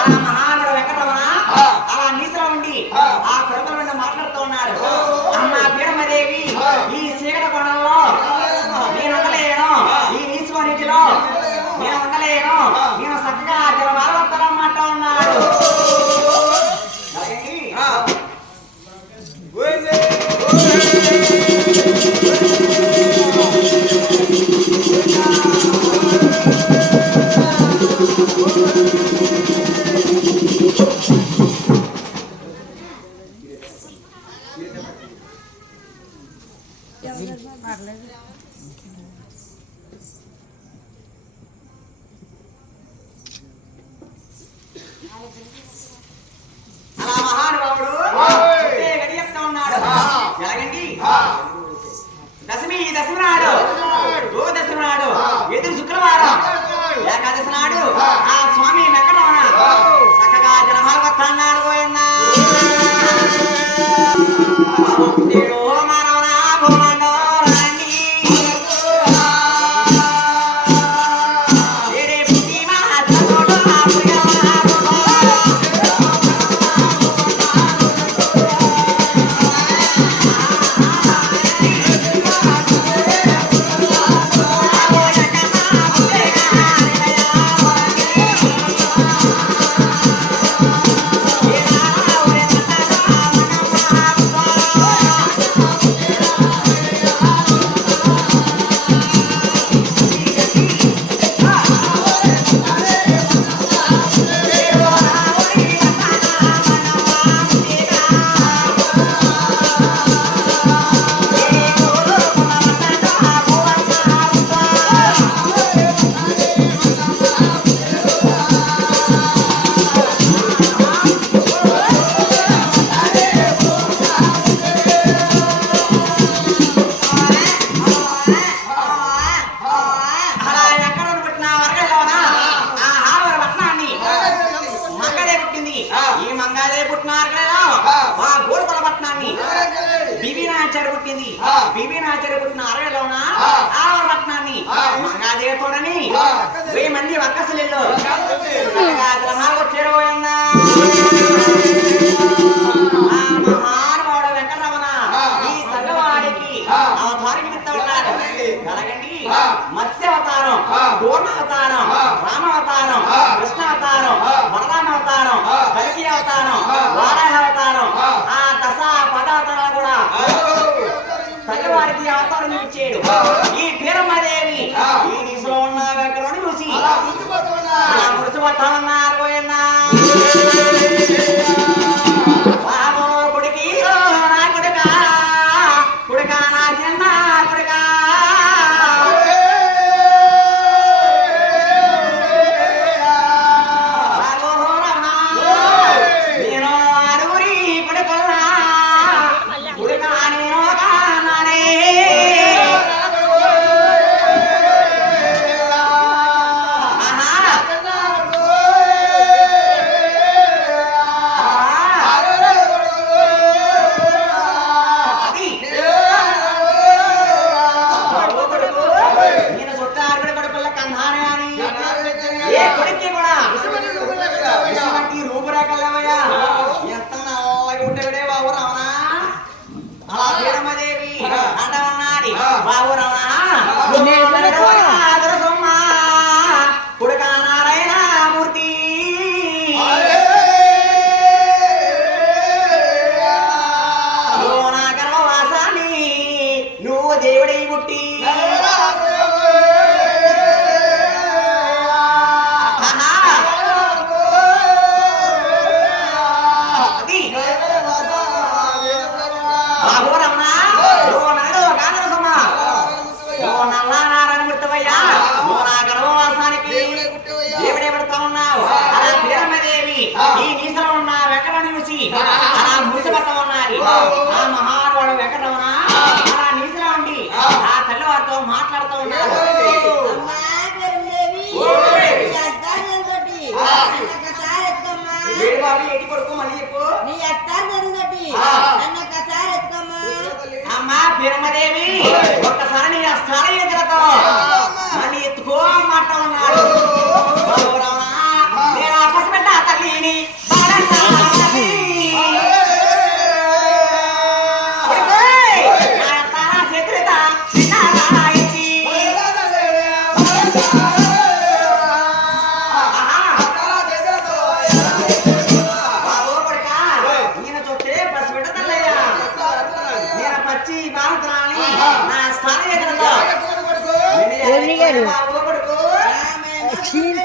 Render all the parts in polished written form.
అలా మహానుడు వెంకటరమణ అలా నీసలో ఉండి ఆ కొడుకుల వెంట మాట్లాడుతూ ఉన్నారు. అమ్మ పీరమదేవి ఈ చీకటి కోణంలో నేను ఉండలేను, ఈ నీసుకో నీటిలో నేను ఉండలేను, నేను చక్కగా జలమాలవత్తరన్నమాట ఉన్నాడు. అలా మహానుభావుడు గడియెత్తా ఉన్నాడు. ఎలాగండి దశమి నాడు దశమి నాడు ఎదురు శుక్రవారం ఏకాదశి నాడు ఆ స్వామి వెంకటరమణ చక్కగా జలమాల వస్తున్నాడు. పోయిందా పుట్టిన అరవైలోన ఆవరపట్నాన్ని మంగాదేవి తోడని 1000 మంది వక్కసలిల్లో వచ్చేరోయన్నా మహానుభావుడు వెంకటరమణ ఈ తగ్గవాడికి అవతారం నిమిత్తం ఉన్నారు. కలగండి మత్స్యావతారం, కూర్మావతారం, రామావతారం, కృష్ణావతారం, బలరామావతారం, కలికి అవతారం, వారాహావతారం, ఆ దశ పదావతారాలు కూడా తల్లివారికి అవతారం ఇచ్చాడు. ఈ పీరమ్మదేవి ఈ దిశలో ఉన్న వెంకటరమణ చూసి ముడిచిపట్టాలన్నారు. పోయిందా బాబో గుడికి నా గుడికా గుడికా నా చిన్న గుడికా బాబో రమణ నేను అడుగురి గుడికొల్లా గుడికా నేను కానానే మహానుభావుడు వెంకటరమణ అలా నీసలా ఉండి ఆ తల్లివారితో మాట్లాడుతూ ఉన్నారు. అమ్మా పీరమ్మదేవి ఒక్కసారి నీ ఆ స్థాయి ఎదురతో నన్ను ఎత్తుకో మాట ఉన్నాడు. నేను ఆ పసిబిడ్డ చేతులతో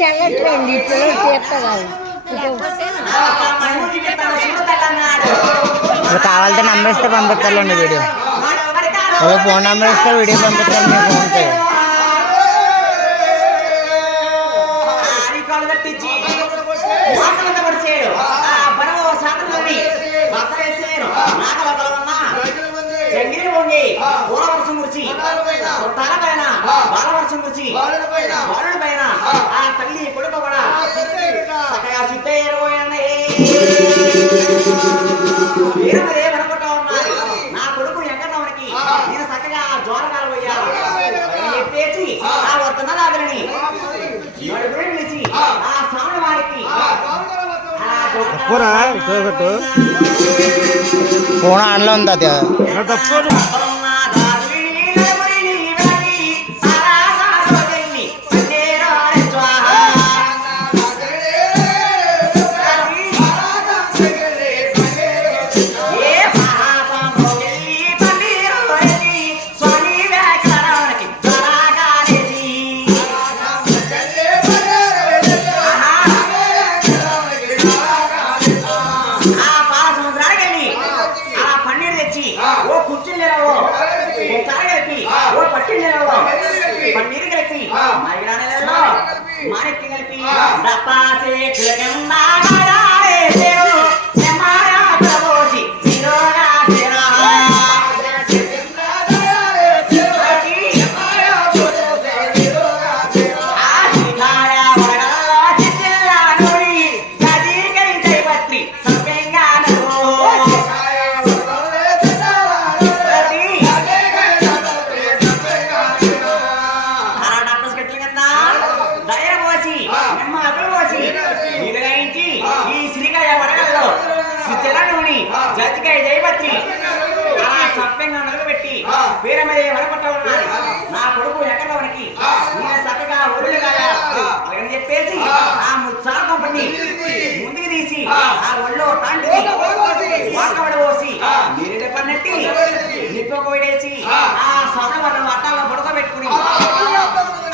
చల్లట్లేండి పిల్లలు తీర్చగలరు కావాలంటే నంబర్ ఇస్తే పంపిస్తారండి వీడియో ఫోన్ నెంబర్ ఇస్తే వీడియో పంపిస్తారు మీ ఫోన్పే వర్షం కురిచి తల పైన బాల వర్షం కురిచి బాలుడి పైన ఆ తల్లి కొడుకు కూడా చక్కగా వీరమరే వనపట్ట ఉన్నారు నా కొడుకు వెంకటరావునికి నేను చక్కగా జోరగాలు పోయాను చెప్పేసి ఆ వర్తనదాదులని నడుగురు నిలిచి ఆ స్వామి వారికి ఫోన్ ఆన్లో ఉంది అది మాణిక్యం కలిపి జడ్జికాయ జయపత్రి ఆ సత్యంగా నలుగుబెట్టి వీరమయ్య వనపట్ట ఉన్నది నా కొడుకు ఎక్కడవనికి నేను చక్కగా ఒళ్ళుగా అని చెప్పేసి ఆ ముచ్చాకం పని ముందుకు తీసి ఆ ఒళ్ళో తాంటి వాకబడి పోసి నీరు పన్నెట్టి నిప్పొక విడేసి ఆ సొనవన్న వట్టాల్లో పడుకోబెట్టుకుని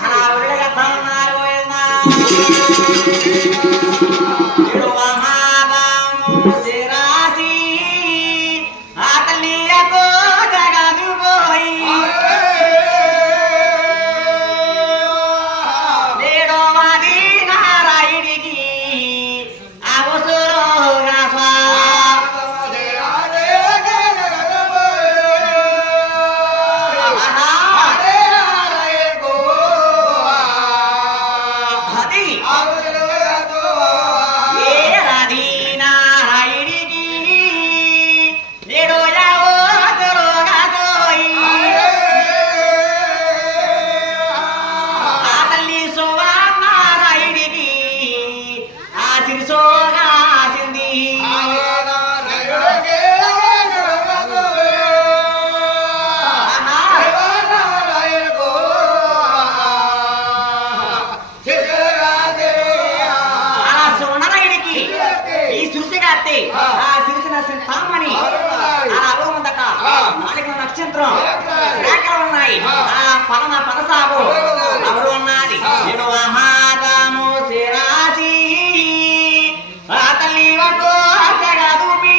ఆ ఒళ్ళుగా తాన్నారు నక్షత్రం రేఖలు ఉన్నాయి ఆ పదమ పదసాగు ఎవరు ఉన్నది నేను మహాదాము శిరాసి ఆ తల్లి వకు జగదుపి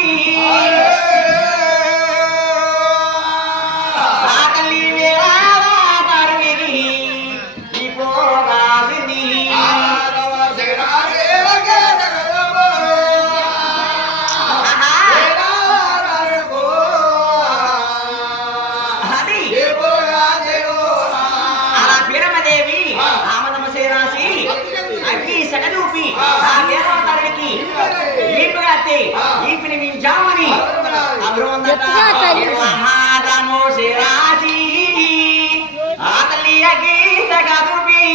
ఆ తల్లి వేళ తరిగి ఈ పోగాసింది ఈపిని మించామని మహాదము శిరాసి ఆ తల్లి గీత గదుపి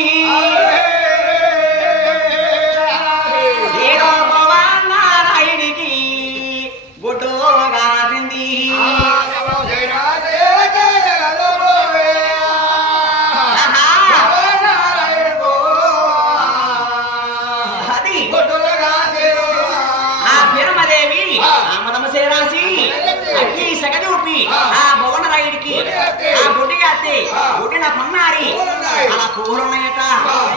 ఏడో భవనారాయణికి గుడ్డుగాసింది రాసి అగ్గి సగదూపి ఆ భువన రైడికి ఆ బుడ్డిగా బుడ్డిన పన్నారి అలా కూరున్నాయట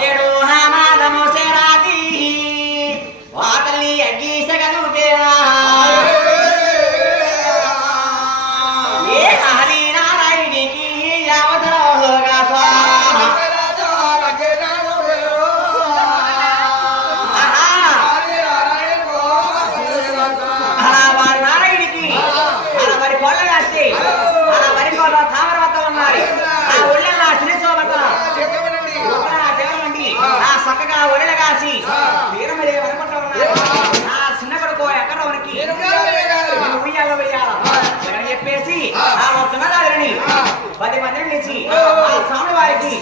7 నామాదము సేరాది వాతల్లి అగ్గి సగదూపేరా ఏ హరి నారాయణికి యావతలోగా స్వాహ అలా వారి నారాయణికి అలా వారి కోళ్ళ కాస్తే అలా వరి కోళ్ళ తామరవత ఉన్నారు ఆ ఒళ్ళెల్లా శ్రీశోభత దేవమండి ఆ చక్కగా ఒళ్ళ కాసి వీరమదే వనపట్ట ఉన్నారు ఆ చిన్న కొడుకు ఎక్కడవనికి ఉయ్యాల వేయాల చెప్పేసి ఆ చిన్నదారిని 10 మందిని నిలిచి ఆ స్వామి వారికి